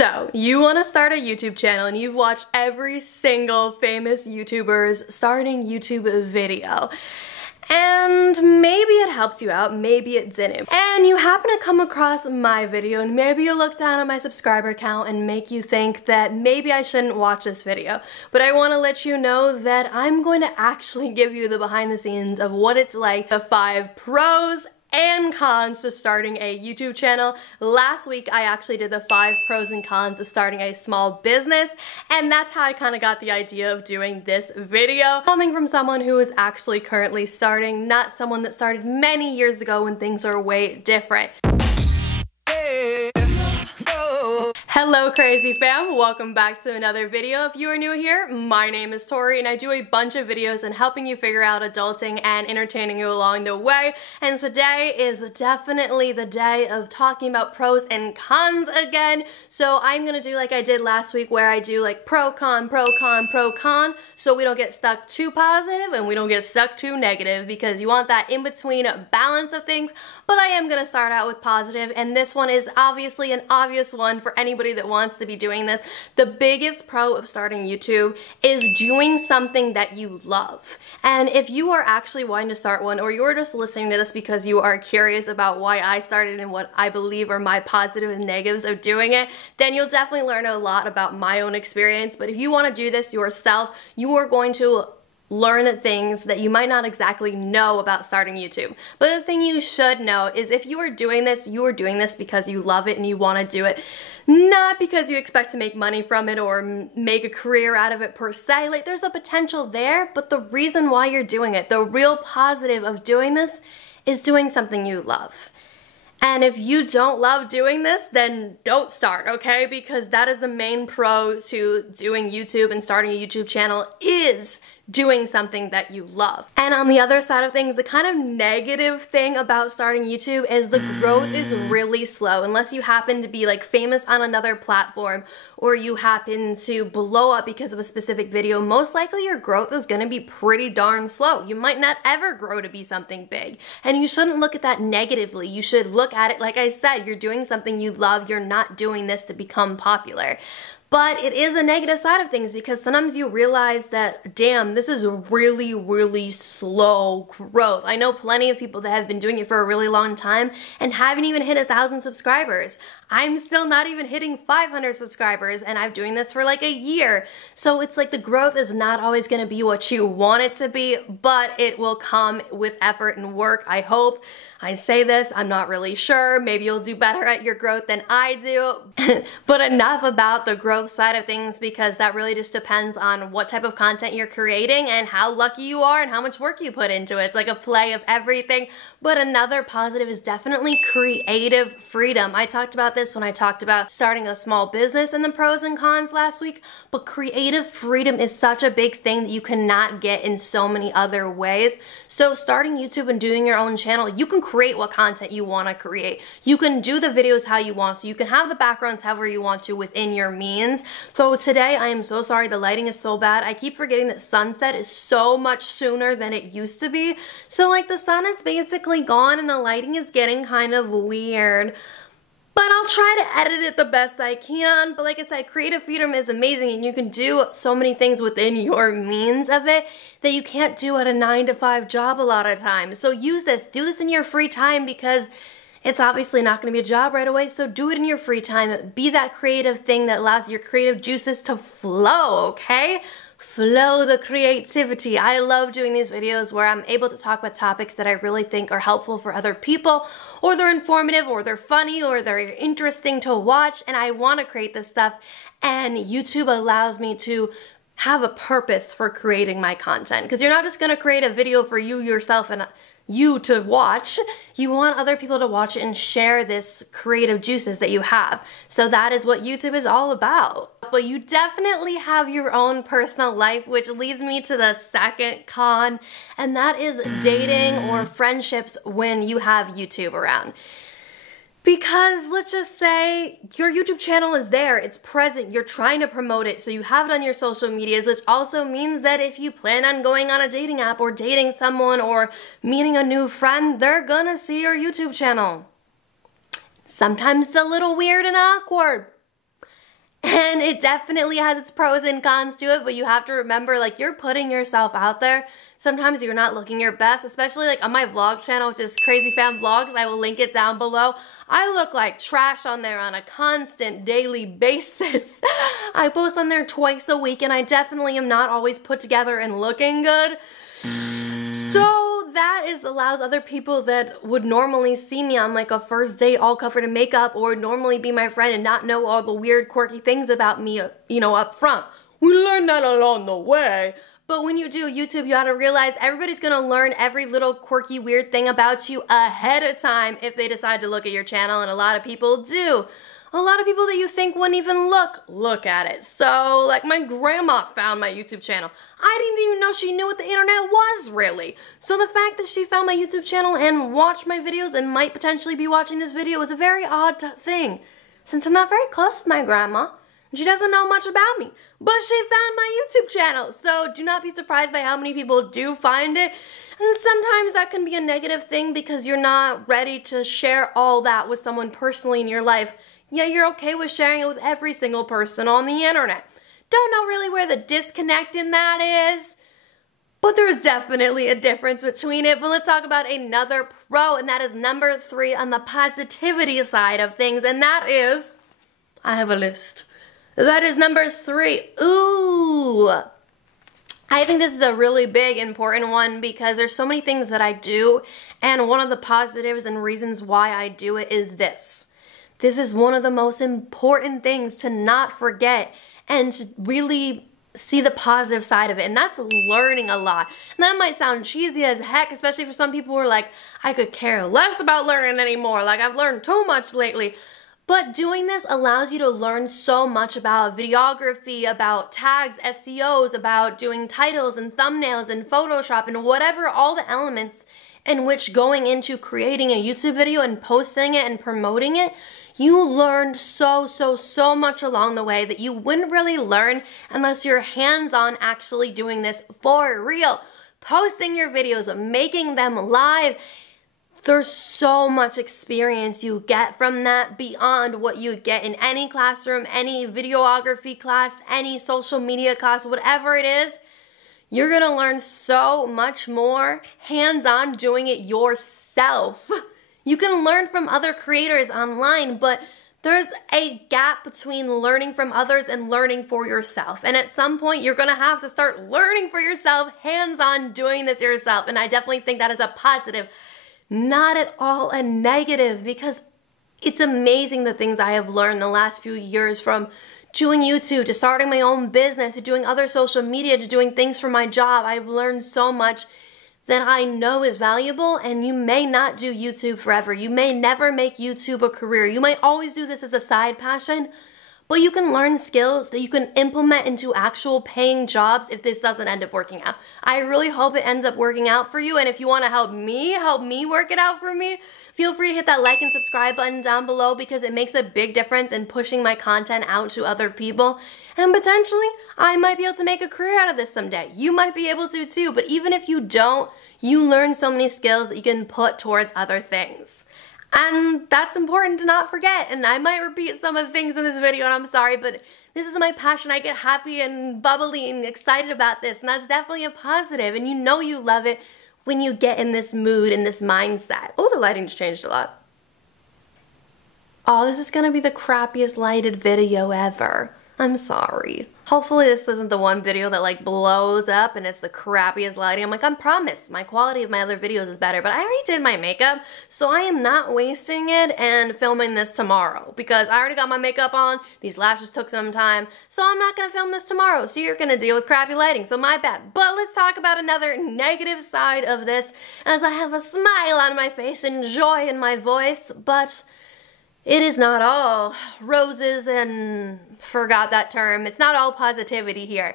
So, you want to start a YouTube channel and you've watched every single famous YouTuber's starting YouTube video. And maybe it helps you out, maybe it didn't. And you happen to come across my video and maybe you look down at my subscriber count and make you think that maybe I shouldn't watch this video. But I want to let you know that I'm going to actually give you the behind the scenes of what it's like, the 5 pros and cons to starting a YouTube channel. Last week I actually did the 5 pros and cons of starting a small business, and that's how I kind of got the idea of doing this video. Coming from someone who is actually currently starting, not someone that started many years ago when things are way different. Hello crazy fam, welcome back to another video. If you are new here, my name is Tori and I do a bunch of videos in helping you figure out adulting and entertaining you along the way. And today is definitely the day of talking about pros and cons again. So I'm gonna do like I did last week where I do like pro, con, pro, con, pro, con, so we don't get stuck too positive and we don't get stuck too negative, because you want that in-between balance of things. But I am gonna start out with positive, and this one is obviously an obvious one for anybody that wants to be doing this. The biggest pro of starting YouTube is doing something that you love. And if you are actually wanting to start one, or you're just listening to this because you are curious about why I started and what I believe are my positive and negatives of doing it, then you'll definitely learn a lot about my own experience. But if you want to do this yourself, you are going to learn things that you might not exactly know about starting YouTube. But the thing you should know is if you are doing this because you love it and you want to do it, not because you expect to make money from it or make a career out of it per se. Like, there's a potential there, but the reason why you're doing it, the real positive of doing this, is doing something you love. And if you don't love doing this, then don't start, okay? Because that is the main pro to doing YouTube and starting a YouTube channel, is doing something that you love. And on the other side of things, the kind of negative thing about starting YouTube is the growth is really slow. Unless you happen to be like famous on another platform, or you happen to blow up because of a specific video, most likely your growth is gonna be pretty darn slow. You might not ever grow to be something big. And you shouldn't look at that negatively. You should look at it, like I said, you're doing something you love. You're not doing this to become popular. But it is a negative side of things, because sometimes you realize that, damn, this is really, really slow growth. I know plenty of people that have been doing it for a really long time and haven't even hit 1,000 subscribers. I'm still not even hitting 500 subscribers, and I'm doing this for like a year. So it's like the growth is not always gonna be what you want it to be, but it will come with effort and work, I hope. I say this, I'm not really sure. Maybe you'll do better at your growth than I do. But enough about the growth side of things, because that really just depends on what type of content you're creating and how lucky you are and how much work you put into it. It's like a play of everything. But another positive is definitely creative freedom. I talked about this when I talked about starting a small business and the pros and cons last week, but creative freedom is such a big thing that you cannot get in so many other ways. So starting YouTube and doing your own channel, you can create what content you want to create. You can do the videos how you want to. You can have the backgrounds however you want to within your means. So today, I am so sorry, the lighting is so bad. I keep forgetting that sunset is so much sooner than it used to be. So like the sun is basically gone and the lighting is getting kind of weird. But I'll try to edit it the best I can. But like I said, creative freedom is amazing, and you can do so many things within your means of it that you can't do at a 9-to-5 job a lot of times. So use this, do this in your free time, because it's obviously not gonna be a job right away, so do it in your free time. Be that creative thing that allows your creative juices to flow, okay? Flow the creativity. I love doing these videos where I'm able to talk about topics that I really think are helpful for other people, or they're informative, or they're funny, or they're interesting to watch, and I want to create this stuff, and YouTube allows me to have a purpose for creating my content, because you're not just going to create a video for you yourself and you to watch. You want other people to watch it and share this creative juices that you have. So that is what YouTube is all about. But you definitely have your own personal life, which leads me to the second con, and that is dating or friendships when you have YouTube around. Because let's just say your YouTube channel is there, it's present, you're trying to promote it, so you have it on your social medias, which also means that if you plan on going on a dating app or dating someone or meeting a new friend, they're gonna see your YouTube channel. Sometimes it's a little weird and awkward. And it definitely has its pros and cons to it, but you have to remember, like, you're putting yourself out there. Sometimes you're not looking your best, especially like on my vlog channel, which is Crazy Fam Vlogs. I will link it down below. I look like trash on there on a constant daily basis. I post on there twice a week, and I definitely am not always put together and looking good. So that allows other people that would normally see me on like a first date all covered in makeup, or normally be my friend and not know all the weird quirky things about me, you know, up front. We learned that along the way. But when you do YouTube, you gotta realize everybody's gonna learn every little quirky weird thing about you ahead of time if they decide to look at your channel, and a lot of people do. A lot of people that you think wouldn't even look at it. So, like, my grandma found my YouTube channel. I didn't even know she knew what the internet was, really. So the fact that she found my YouTube channel and watched my videos and might potentially be watching this video is a very odd thing, since I'm not very close with my grandma. She doesn't know much about me, but she found my YouTube channel. So do not be surprised by how many people do find it. And sometimes that can be a negative thing because you're not ready to share all that with someone personally in your life. Yeah, you're okay with sharing it with every single person on the internet. Don't know really where the disconnect in that is, but there's definitely a difference between it. But let's talk about another pro, and that is number 3 on the positivity side of things, and that is, I have a list. That is number 3. Ooh. I think this is a really big, important one because there's so many things that I do, and one of the positives and reasons why I do it is this. This is one of the most important things to not forget and to really see the positive side of it, and that's learning a lot. And that might sound cheesy as heck, especially for some people who are like, I could care less about learning anymore, like I've learned too much lately. But doing this allows you to learn so much about videography, about tags, SEOs, about doing titles and thumbnails and Photoshop and whatever, all the elements in which going into creating a YouTube video and posting it and promoting it, you learned so much along the way that you wouldn't really learn unless you're hands-on actually doing this for real. Posting your videos, making them live. There's so much experience you get from that beyond what you get in any classroom, any videography class, any social media class, whatever it is. You're gonna learn so much more hands-on doing it yourself. You can learn from other creators online, but there's a gap between learning from others and learning for yourself. And at some point, you're gonna have to start learning for yourself, hands-on doing this yourself. And I definitely think that is a positive, not at all a negative, because it's amazing the things I have learned the last few years, from doing YouTube to starting my own business to doing other social media to doing things for my job. I've learned so much that I know is valuable, and you may not do YouTube forever. You may never make YouTube a career. You might always do this as a side passion, but you can learn skills that you can implement into actual paying jobs if this doesn't end up working out. I really hope it ends up working out for you, and if you want to help me work it out for me, feel free to hit that like and subscribe button down below, because it makes a big difference in pushing my content out to other people. And potentially, I might be able to make a career out of this someday. You might be able to too, but even if you don't, you learn so many skills that you can put towards other things. And that's important to not forget. And I might repeat some of the things in this video, and I'm sorry, but this is my passion. I get happy and bubbly and excited about this, and that's definitely a positive. And you know you love it when you get in this mood, in this mindset. Oh, the lighting just changed a lot. Oh, this is gonna be the crappiest lighted video ever. I'm sorry. Hopefully this isn't the one video that like blows up and it's the crappiest lighting. I'm like, I promise my quality of my other videos is better, but I already did my makeup, so I am not wasting it and filming this tomorrow because I already got my makeup on. These lashes took some time, so I'm not gonna film this tomorrow. So you're gonna deal with crappy lighting, so my bad. But let's talk about another negative side of this, as I have a smile on my face and joy in my voice, but it is not all roses and forgot that term. It's not all positivity here.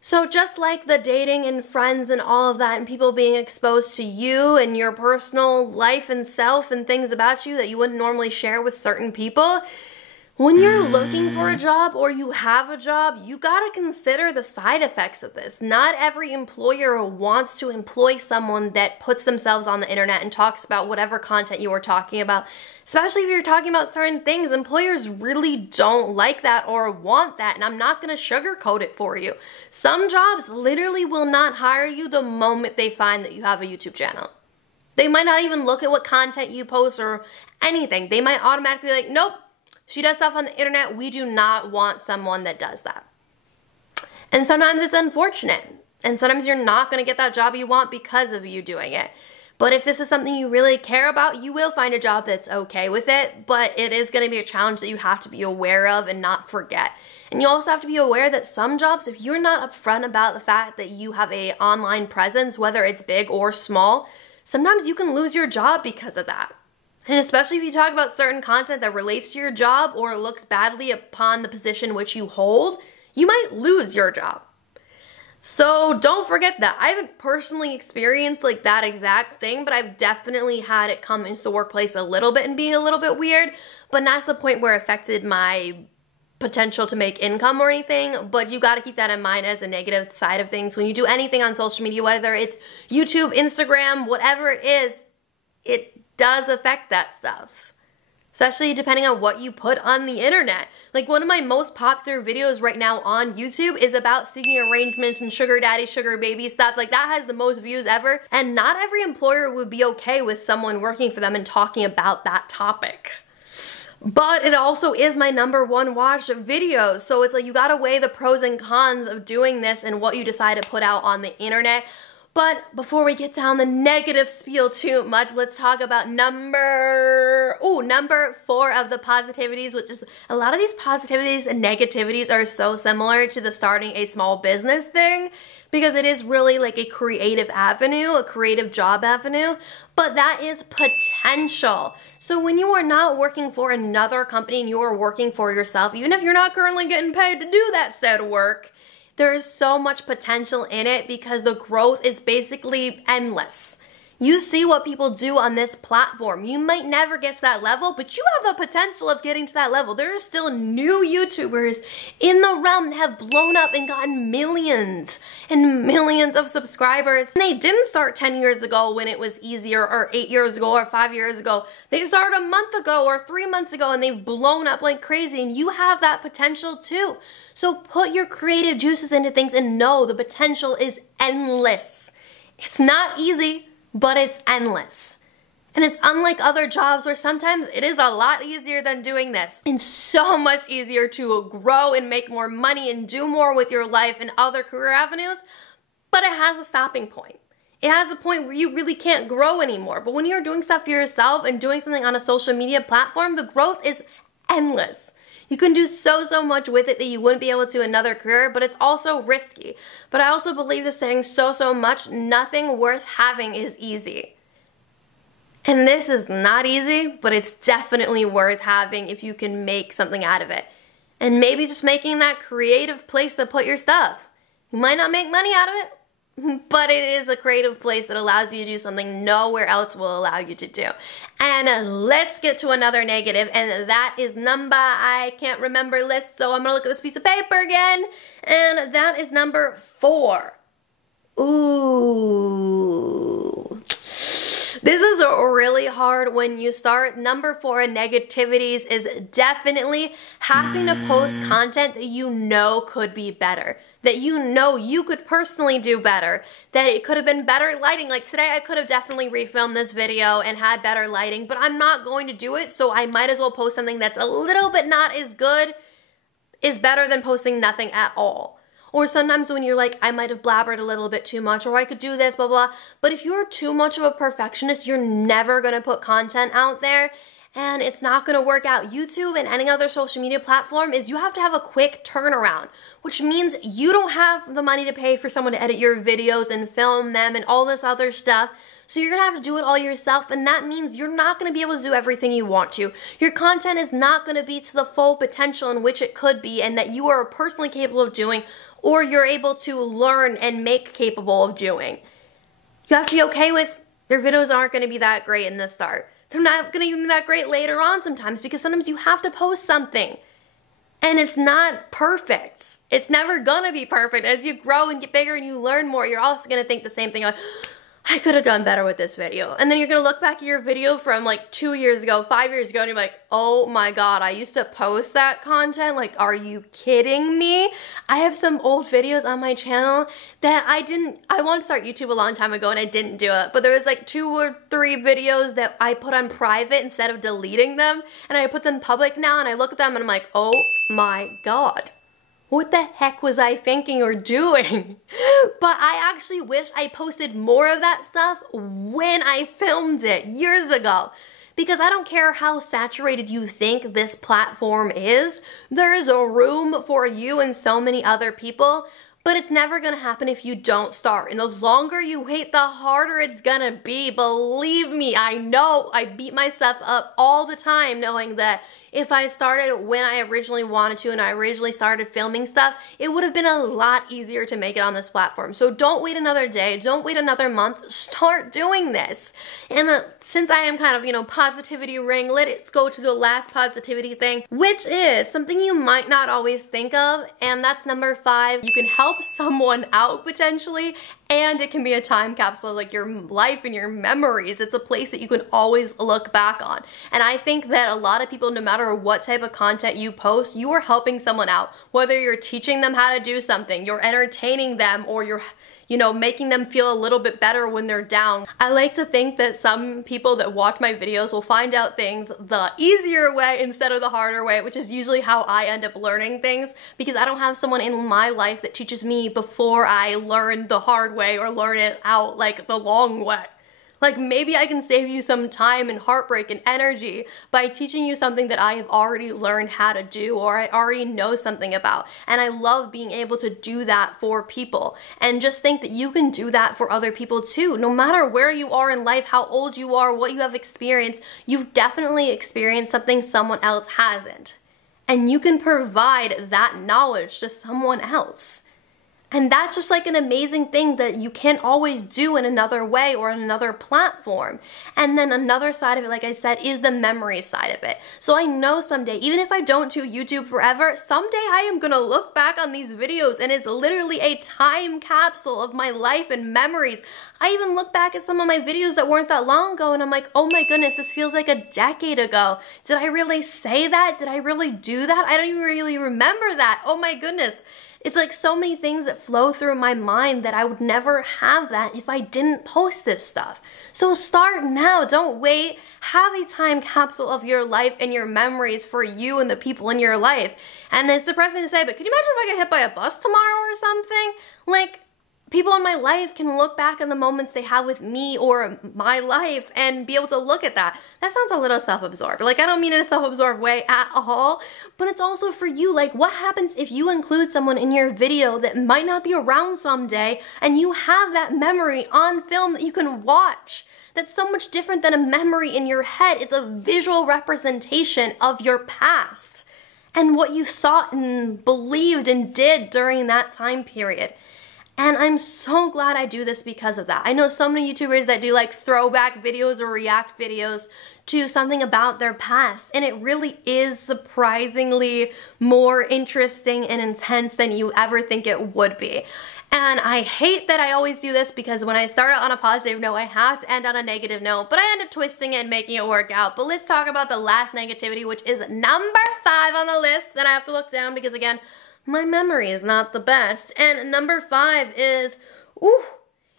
So just like the dating and friends and all of that and people being exposed to you and your personal life and self and things about you that you wouldn't normally share with certain people, When you're looking for a job or you have a job, you gotta consider the side effects of this. Not every employer wants to employ someone that puts themselves on the internet and talks about whatever content you are talking about. Especially if you're talking about certain things, employers really don't like that or want that, and I'm not gonna sugarcoat it for you. Some jobs literally will not hire you the moment they find that you have a YouTube channel. They might not even look at what content you post or anything. They might automatically be like, nope, she does stuff on the internet. We do not want someone that does that. And sometimes it's unfortunate. And sometimes you're not going to get that job you want because of you doing it. But if this is something you really care about, you will find a job that's okay with it. But it is going to be a challenge that you have to be aware of and not forget. And you also have to be aware that some jobs, if you're not upfront about the fact that you have an online presence, whether it's big or small, sometimes you can lose your job because of that. And especially if you talk about certain content that relates to your job or looks badly upon the position which you hold, you might lose your job. So don't forget that. I haven't personally experienced like that exact thing, but I've definitely had it come into the workplace a little bit and be a little bit weird, but not to the point where it affected my potential to make income or anything. But you got to keep that in mind as a negative side of things. When you do anything on social media, whether it's YouTube, Instagram, whatever it is, it does affect that stuff, especially depending on what you put on the internet. Like one of my most popular videos right now on YouTube is about seeking arrangements and sugar daddy, sugar baby stuff. Like that has the most views ever, and not every employer would be okay with someone working for them and talking about that topic. But it also is my #1 watched video, so it's like you gotta weigh the pros and cons of doing this and what you decide to put out on the internet. But before we get down the negative spiel too much, let's talk about number 4 of the positivities, which is a lot of these positivities and negativities are so similar to the starting a small business thing, because it is really like a creative avenue, a creative job avenue, but that is potential. So when you are not working for another company and you are working for yourself, even if you're not currently getting paid to do that said work, there is so much potential in it because the growth is basically endless. You see what people do on this platform. You might never get to that level, but you have the potential of getting to that level. There are still new YouTubers in the realm that have blown up and gotten millions and millions of subscribers. And they didn't start 10 years ago when it was easier, or 8 years ago, or 5 years ago. They started a month ago or 3 months ago and they've blown up like crazy, and you have that potential too. So put your creative juices into things and know the potential is endless. It's not easy, but it's endless. And it's unlike other jobs where sometimes it is a lot easier than doing this, and so much easier to grow and make more money and do more with your life and other career avenues, but it has a stopping point. It has a point where you really can't grow anymore. But when you're doing stuff for yourself and doing something on a social media platform, the growth is endless. You can do so much with it that you wouldn't be able to in another career, but it's also risky. But I also believe the saying so much, nothing worth having is easy. And this is not easy, but it's definitely worth having if you can make something out of it. And maybe just making that creative place to put your stuff. You might not make money out of it, but it is a creative place that allows you to do something nowhere else will allow you to do. And let's get to another negative, and that is I can't remember list, so I'm gonna look at this piece of paper again, and that is number 4. Ooh. This is really hard when you start. Number 4 in negativities is definitely having to post content that you know could be better, that you know you could personally do better, that it could have been better lighting. Like today I could have definitely refilmed this video and had better lighting, but I'm not going to do it, so I might as well post something that's a little bit not as good, is better than posting nothing at all. Or sometimes when you're like, I might have blabbered a little bit too much, or I could do this, blah, blah. But if you're too much of a perfectionist, you're never gonna put content out there, and it's not gonna work out. YouTube and any other social media platform is you have to have a quick turnaround, which means you don't have the money to pay for someone to edit your videos and film them and all this other stuff. So you're gonna have to do it all yourself, and that means you're not gonna be able to do everything you want to. Your content is not gonna be to the full potential in which it could be and that you are personally capable of doing, or you're able to learn and make capable of doing. You have to be okay with your videos aren't gonna be that great in the start. They're not gonna be that great later on sometimes, because sometimes you have to post something. And it's not perfect. It's never gonna be perfect. As you grow and get bigger and you learn more, you're also gonna think the same thing, like, I could have done better with this video. And then you're gonna look back at your video from like 2 years ago, 5 years ago, and you're like, oh my God, I used to post that content. Like, are you kidding me? I have some old videos on my channel that I wanted to start YouTube a long time ago and I didn't do it. But there was like 2 or 3 videos that I put on private instead of deleting them. And I put them public now and I look at them and I'm like, oh my God. What the heck was I thinking or doing? But I actually wish I posted more of that stuff when I filmed it years ago. Because I don't care how saturated you think this platform is, there is a room for you and so many other people, but it's never gonna happen if you don't start. And the longer you wait, the harder it's gonna be. Believe me, I know. I beat myself up all the time knowing that if I started when I originally wanted to and I originally started filming stuff, it would have been a lot easier to make it on this platform. So don't wait another day, don't wait another month, start doing this. And since I am kind of, you know, positivity ring, let's go to the last positivity thing, which is something you might not always think of, and that's number 5. You can help someone out potentially, and it can be a time capsule of like your life and your memories. It's a place that you can always look back on. And I think that a lot of people, no matter what type of content you post, you are helping someone out. Whether you're teaching them how to do something, you're entertaining them, or you're, you know, making them feel a little bit better when they're down. I like to think that some people that watch my videos will find out things the easier way instead of the harder way, which is usually how I end up learning things, because I don't have someone in my life that teaches me before I learn the hard way or learn it out like the long way. Like, maybe I can save you some time and heartbreak and energy by teaching you something that I have already learned how to do or I already know something about. And I love being able to do that for people. And just think that you can do that for other people too. No matter where you are in life, how old you are, what you have experienced, you've definitely experienced something someone else hasn't. And you can provide that knowledge to someone else. And that's just like an amazing thing that you can't always do in another way or in another platform. And then another side of it, like I said, is the memory side of it. So I know someday, even if I don't do YouTube forever, someday I am gonna look back on these videos and it's literally a time capsule of my life and memories. I even look back at some of my videos that weren't that long ago and I'm like, oh my goodness, this feels like a decade ago. Did I really say that? Did I really do that? I don't even really remember that. Oh my goodness. It's like so many things that flow through my mind that I would never have that if I didn't post this stuff. So start now, don't wait. Have a time capsule of your life and your memories for you and the people in your life. And it's depressing to say, but could you imagine if I get hit by a bus tomorrow or something? Like, people in my life can look back on the moments they have with me or my life and be able to look at that. That sounds a little self-absorbed. Like, I don't mean in a self-absorbed way at all, but it's also for you. Like, what happens if you include someone in your video that might not be around someday and you have that memory on film that you can watch? That's so much different than a memory in your head. It's a visual representation of your past and what you thought and believed and did during that time period. And I'm so glad I do this because of that. I know so many YouTubers that do like throwback videos or react videos to something about their past, and it really is surprisingly more interesting and intense than you ever think it would be. And I hate that I always do this because when I start out on a positive note, I have to end on a negative note, but I end up twisting it and making it work out. But let's talk about the last negativity, which is number 5 on the list. And I have to look down because, again, my memory is not the best. And number 5 is,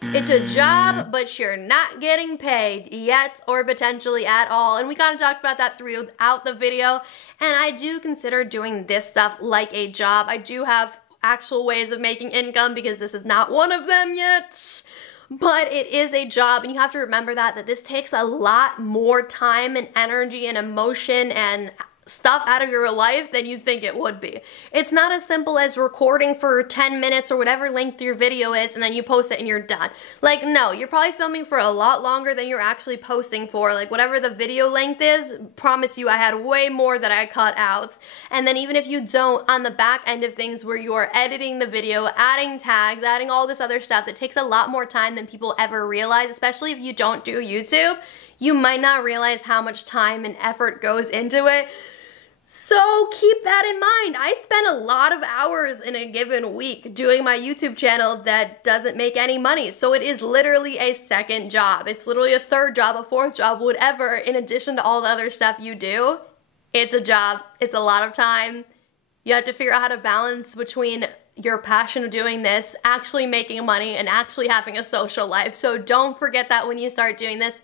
it's a job, but you're not getting paid yet or potentially at all. And we kind of talked about that throughout the video. And I do consider doing this stuff like a job. I do have actual ways of making income because this is not one of them yet. But it is a job, and you have to remember that this takes a lot more time and energy and emotion and stuff out of your life than you think it would be. It's not as simple as recording for 10 minutes or whatever length your video is and then you post it and you're done. Like, no, you're probably filming for a lot longer than you're actually posting for. Like, whatever the video length is, promise you I had way more that I cut out. And then even if you don't, on the back end of things where you are editing the video, adding tags, adding all this other stuff that takes a lot more time than people ever realize, especially if you don't do YouTube, you might not realize how much time and effort goes into it. So keep that in mind. I spend a lot of hours in a given week doing my YouTube channel that doesn't make any money. So it is literally a second job. It's literally a third job, a fourth job, whatever, in addition to all the other stuff you do. It's a job. It's a lot of time. You have to figure out how to balance between your passion of doing this, actually making money, and actually having a social life. So don't forget that when you start doing this.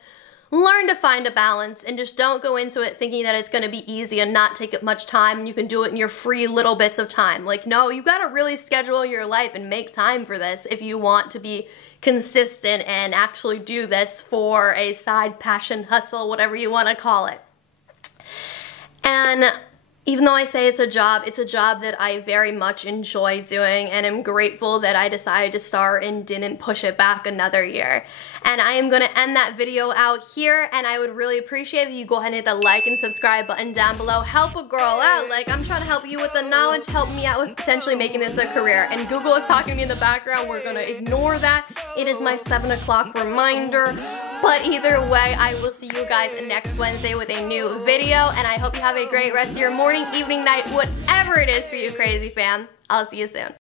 Learn to find a balance and just don't go into it thinking that it's going to be easy and not take up much time and you can do it in your free little bits of time. Like, no, you got to really schedule your life and make time for this if you want to be consistent and actually do this for a side passion, hustle, whatever you want to call it. And even though I say it's a job that I very much enjoy doing and am grateful that I decided to start and didn't push it back another year. And I am going to end that video out here, and I would really appreciate if you go ahead and hit the like and subscribe button down below. Help a girl out. Like, I'm trying to help you with the knowledge, help me out with potentially making this a career. And Google is talking to me in the background. We're going to ignore that. It is my 7 o'clock reminder. But either way, I will see you guys next Wednesday with a new video, and I hope you have a great rest of your morning, evening, night, whatever it is for you, crazy fam. I'll see you soon.